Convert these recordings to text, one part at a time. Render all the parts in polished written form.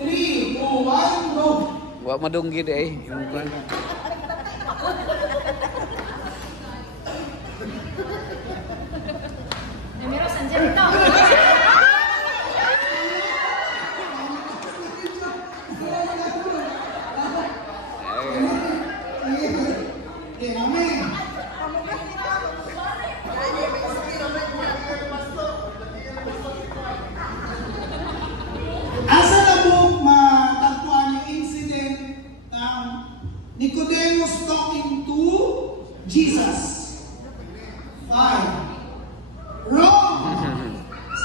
3, 2, 1, go! Wa madunggi deh. Yung kwan. Namiro sanjay ito. Amen. Asa na po matagpuan yung incident ng Nicodemus talking to Jesus? 5. Wrong!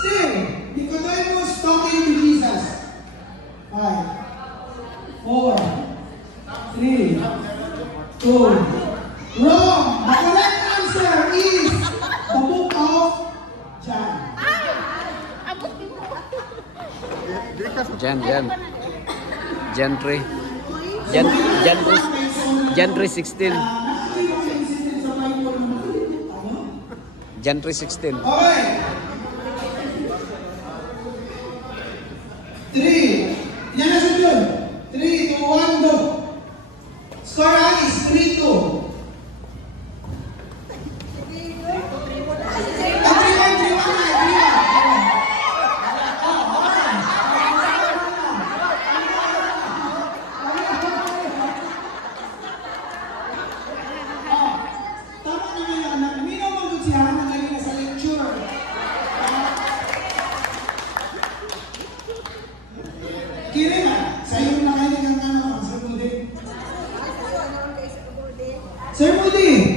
Still, Nicodemus talking to Jesus. 5, 4, 3, 2. Wrong! The correct answer is the book of John. Jan 3. Jan 3:16. Jan 3:16. Okay. 3. Yan na sunod. 3, 2, 1, go. Score is 3-2. Kira na, sa'yo na kayo ng ano, Sir Moody. Sir Moody!